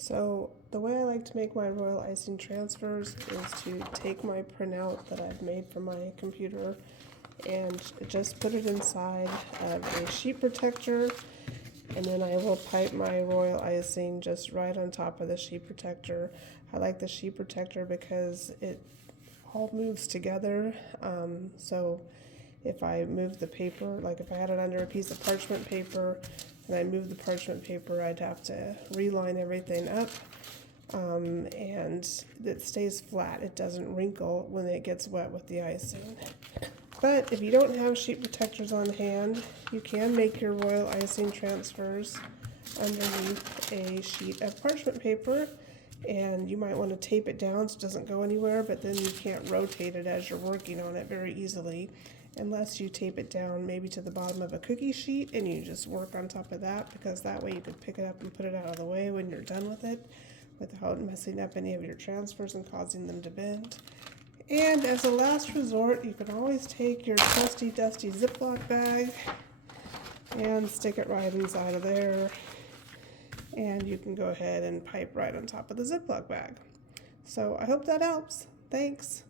So the way I like to make my royal icing transfers is to take my printout that I've made for my computer and just put it inside of a sheet protector, and then I will pipe my royal icing just right on top of the sheet protector. I like the sheet protector because it all moves together. So if I move the paper, like if I had it under a piece of parchment paper and I move the parchment paper, I'd have to reline everything up, and it stays flat. It doesn't wrinkle when it gets wet with the icing. But if you don't have sheet protectors on hand, you can make your royal icing transfers underneath a sheet of parchment paper, and you might want to tape it down so it doesn't go anywhere, but then you can't rotate it as you're working on it very easily unless you tape it down maybe to the bottom of a cookie sheet and you just work on top of that, because that way you could pick it up and put it out of the way when you're done with it without messing up any of your transfers and causing them to bend. And as a last resort, you can always take your trusty dusty Ziploc bag and stick it right inside of there, and you can go ahead and pipe right on top of the Ziploc bag. So I hope that helps. Thanks.